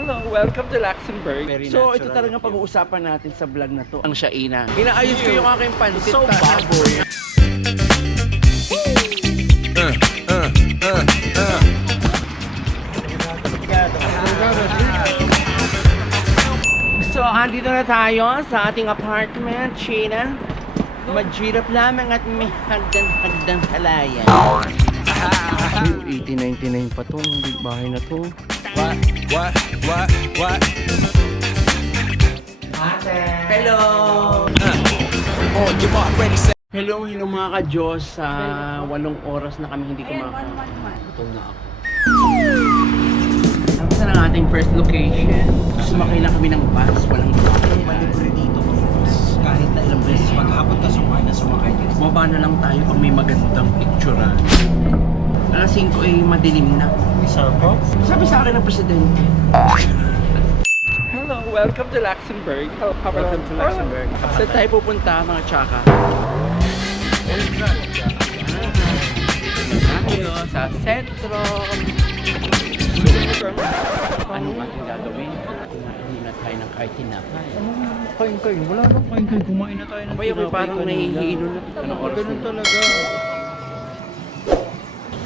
Hello, welcome to Luxembourg. So ito talaga pag-uusapan natin sa vlog na to. Ang Shaina. Inaayos ko yung aking pansit. So baboy. So andito na tayo sa ating apartment, Shaina. Majirap lamang at may hagdan halayan. 80-99 pa tong big bahay na to. What? Hello! On your mark, ready, set. Hello mga ka-Diyos. 8 oras na kami hindi kumakain. Gutom na ako. Tapos na ang ating first location. Sumakay na kami ng bus. Walang Malibre dito. Kahit na ilang beses maghapon ka sumakay dito. baba na lang tayo pag may magandang picturean. Alas 5 ay madilim na. Sabi sa akin ng presidente. Hello, welcome to Luxembourg. Welcome to Luxembourg. Saan tayo pupunta mga tsaka? Tayo sa sentro. Anong ating gagawin? Kumain na tayo ng kahit tinapay. Kain. Wala nang kain. Kumain na tayo ng Abay ako parang nahihilo na. Anong oras Ganun na? talaga.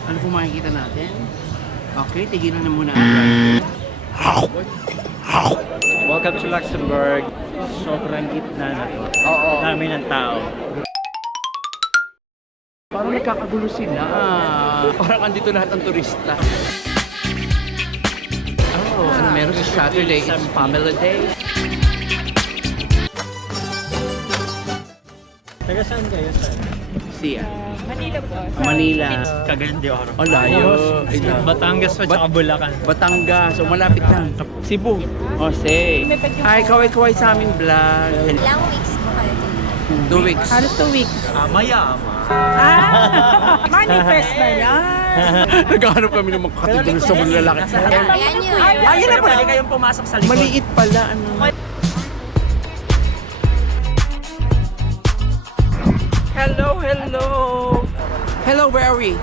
Ano po makikita natin? Okay, tigilan na muna. Welcome to Luxembourg. Sobrang gitna na to. Oo. Dami ng tao. Parang nagkakagulo sila. Parang andito lahat ng turista. Oh, ano meron sa Saturday? It's family day. Taga saan kayo, sir? Siya. Manila po. Manila. Cagayan de Oro. Oh, layo. Batangas pa tsaka Bulacan. Batangas. So, malapit lang. Cebu. Jose. Hi, kaway-kaway sa aming vlog. Ilang weeks po kayo dito? 2 weeks. Halos 2 weeks. Mayama. Manifest na yan. Naghahanap kami ng mga katulong sa mga lalaki. Ayan yun. Ayun na pala. kayong pumasok sa likod. Maliit pala. Ano. Hello. Hello, where are we?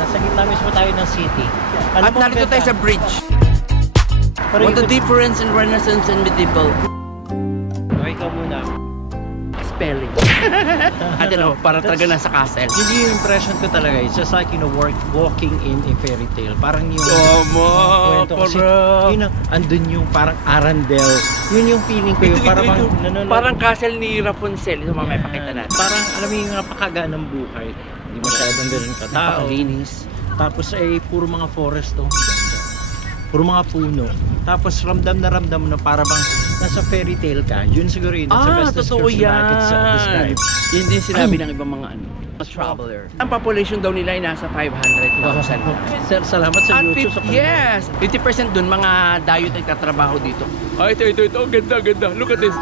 Nasa gitna mismo tayo ng city. At narito tayo sa bridge. What the difference in Renaissance and medieval? Okay, ikaw muna. Spelling. At ano, para talaga nasa castle. Yung impression ko talaga, it's just like, walking in a fairy tale. Parang yung kwento kasi, andun yung parang Arandel. Yun yung feeling ko yun. Parang castle ni Rapunzel. Ito mamaya pakita natin. Parang, alam mo yung napakagaan ng buhay. Hindi masyadong ganun katao. Napakalinis. Tapos ay puro mga forest to. Puro mga puno. Tapos ramdam na para bang nasa fairy tale ka. Yun siguro yun. That's the best Totoo description I could yan. describe. Yun din sinabi ng ibang mga traveler. Ang population daw nila ay nasa 500,000. Sir, salamat sa At YouTube. yes, 50% dun mga dayo tayo katrabaho dito. Ito. Ang ganda. Look at this.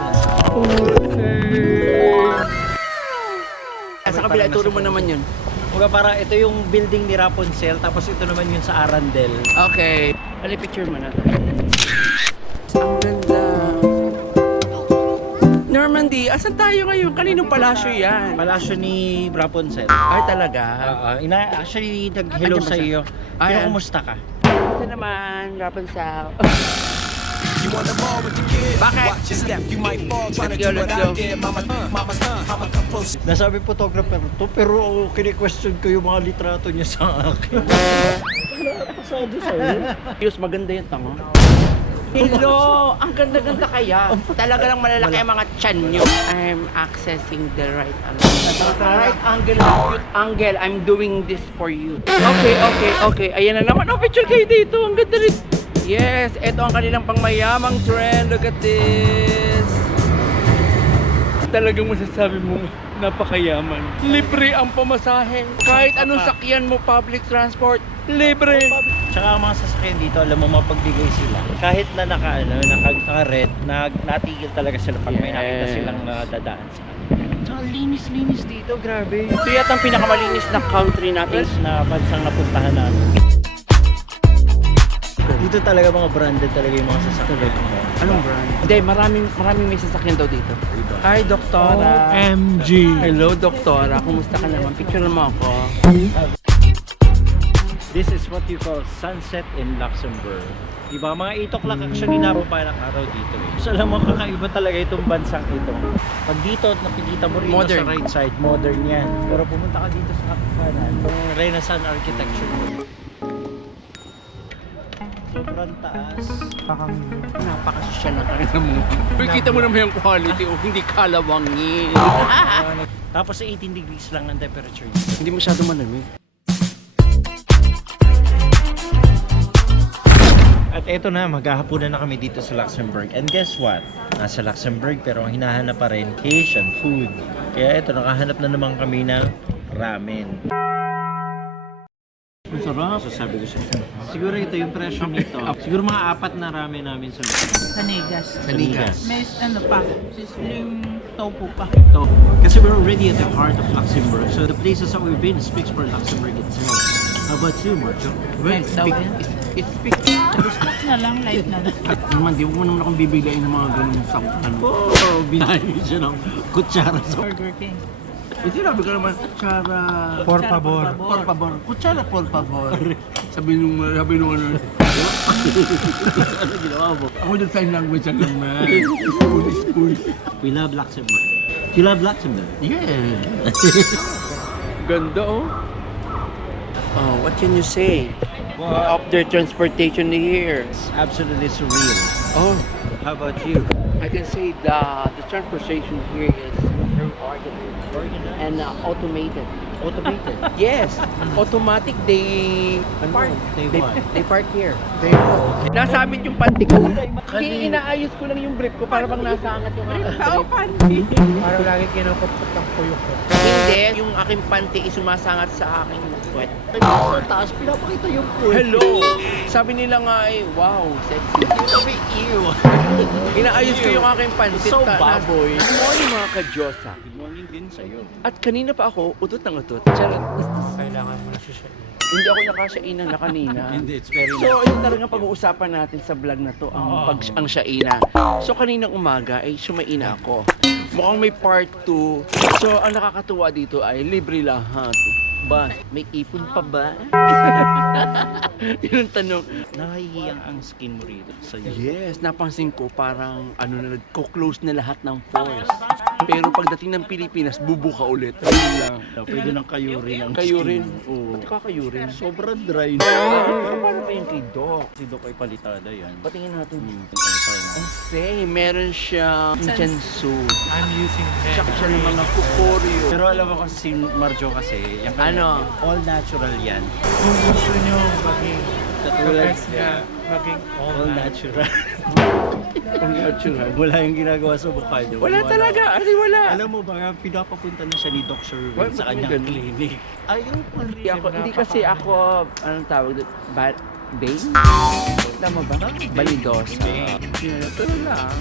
Sa kabila, ituro mo naman yun. Kumbaga parang ito yung building ni Rapunzel, tapos ito naman yun sa Arandel. Okay. Ali, picture mo natin. Ang ganda. Normandy, asan tayo ngayon? Kaninong palasyo yan? Palasyo ni Rapunzel. Ay, talaga? Actually, nag-hello Andyan ba sa siya? iyo. Ay, Kumusta ka? Ito naman, Rapunzel. Bakit? Watch your step, you might fall trying to do Let's what go. I did. Mama's I'ma come close. Nasabi photographer to, pero kini-question ko yung mga litrato niya sa akin. Diyos, maganda yung tango. Hello! Ang ganda-ganda kaya. Talaga lang malalaki ang mga chan nyo. I'm accessing the right angle. Right angle, cute angle. I'm doing this for you. Okay. Ayan na naman. Oh, picture kayo dito. Ang ganda rin. Yes, ito ang kanilang pangmayamang trend. Look at this. Talagang masasabi mo, napakayaman. Libre ang pamasahe. Kahit anong sakyan mo, public transport, libre. Tsaka ang mga sasakyan dito, alam mo mapagbigay sila. Kahit na naka-red, natigil talaga sila pag may nakita silang dadaan sa kanila. Tsaka linis dito, grabe. Ito yata ang pinakamalinis na country natin. Na bansang napuntahan natin. Dito talaga mga branded talaga yung mga sasakyan. Anong brand? Hindi, maraming may sasakyan daw dito. Hi, Doktora. MG. Hello, Doktora. Kumusta ka naman? Picture mo ako. This is what you call sunset in Luxembourg. Diba? Mga 8 o'clock actually napapala ng araw dito eh. So alam mo, kakaiba talaga itong bansang ito. Pag dito, nakikita mo rin Modern. sa right side, modern yan. Pero pumunta ka dito sa kanan, yung Renaissance architecture mo. Sobrang taas. Napakasosyal na tayo mo. Kita mo naman yung quality o hindi kalawangin. Tapos 18 degrees lang ang temperature dito. Hindi masyado malamig. At eto na, maghahaponan na kami dito sa Luxembourg. And guess what? Nasa Luxembourg pero ang hinahanap pa rin Asian food. Kaya eto, nakahanap na naman kami ng ramen. Masarap. So sabi ko siya, siguro ito yung presyo nito. Siguro mga 4 na ramen namin sa Luxembourg. Sanigas. Sanigas. May ano pa, sisling tofu pa. Ito. Kasi we're already at the heart of Luxembourg. So the places that we've been speaks for Luxembourg itself. How about you, Marco? Live daw yan. Discuss na lang, live na lang. Naman, di mo naman akong bibigayin ng mga ganun sa ano. Oh, binahin siya ng kutsara sa... Burger King. Sinabi ko naman, kutsara... Por favor. Por favor. Kutsara, por favor. Sabi nung ano. Ano ginawa mo? Ako yung sign language ang naman. Spoon. We love Luxembourg. You love Luxembourg? Yeah. Ganda oh. Oh, what can you say? Up their transportation here. It's absolutely surreal. Oh, How about you? I can say the transportation here is very organized and automated. Automated. Yes, automatic. They park. They what? They park here. Nasa amin yung panty ko. Hindi inaayos ko lang yung brief ko para bang nasa angat yung aking brief. Parang lagi kinukupot ng puyo ko. Hindi, yung aking panty is sumasangat sa aking sweat. Sa taas, pinapakita yung pool. Hello! Sabi nila nga ay, wow, sexy. Sabi, ew. Inaayos ko yung aking panty. So baboy. Good morning mga ka-Diyosa. Good morning din sa'yo. At kanina pa ako, utot ng utot. Charot. Kailangan mo na siya. Hindi ako nakasyaina na kanina. Hindi, it's very So, ito talaga pag-uusapan natin sa vlog na to, ang syaina. So, kaninang umaga ay sumaina ako. Mukhang may part 2. So, ang nakakatuwa dito ay libre lahat. Ba, may ipon pa ba? Yun ang tanong. Nakahihiyang ang skin mo rito sa'yo. Yes, napansin ko parang ano na nagko-close na lahat ng pores. Pero pagdating ng Pilipinas, bubuka ulit. Ayun lang. Pwede ng kayurin ang Kayo skin. rin. Oo. Ba't kakayurin? Sobrang dry. Paano ba yung kay Doc? Si Doc ay palitada yan. Patingin natin. Hmm. Kasi meron siyang Jinsu. I'm using Tsaka siya ng mga kukoryo. Pero alam mo kasi si Marjo kasi, yung Ano? all natural yan. Kung gusto nyo maging Katulad best na maging all natural. Ang natural. Wala yung ginagawa sa Hokkaido. Wala talaga. Kasi wala. Alam mo ba nga, pinapapunta na siya ni Doc Sherwin Why- sa bakit kanyang ganun? clinic. Ayaw pa rin. Hindi kasi ako, anong tawag doon? Bane? Tama ba? Balidosa. Ito lang.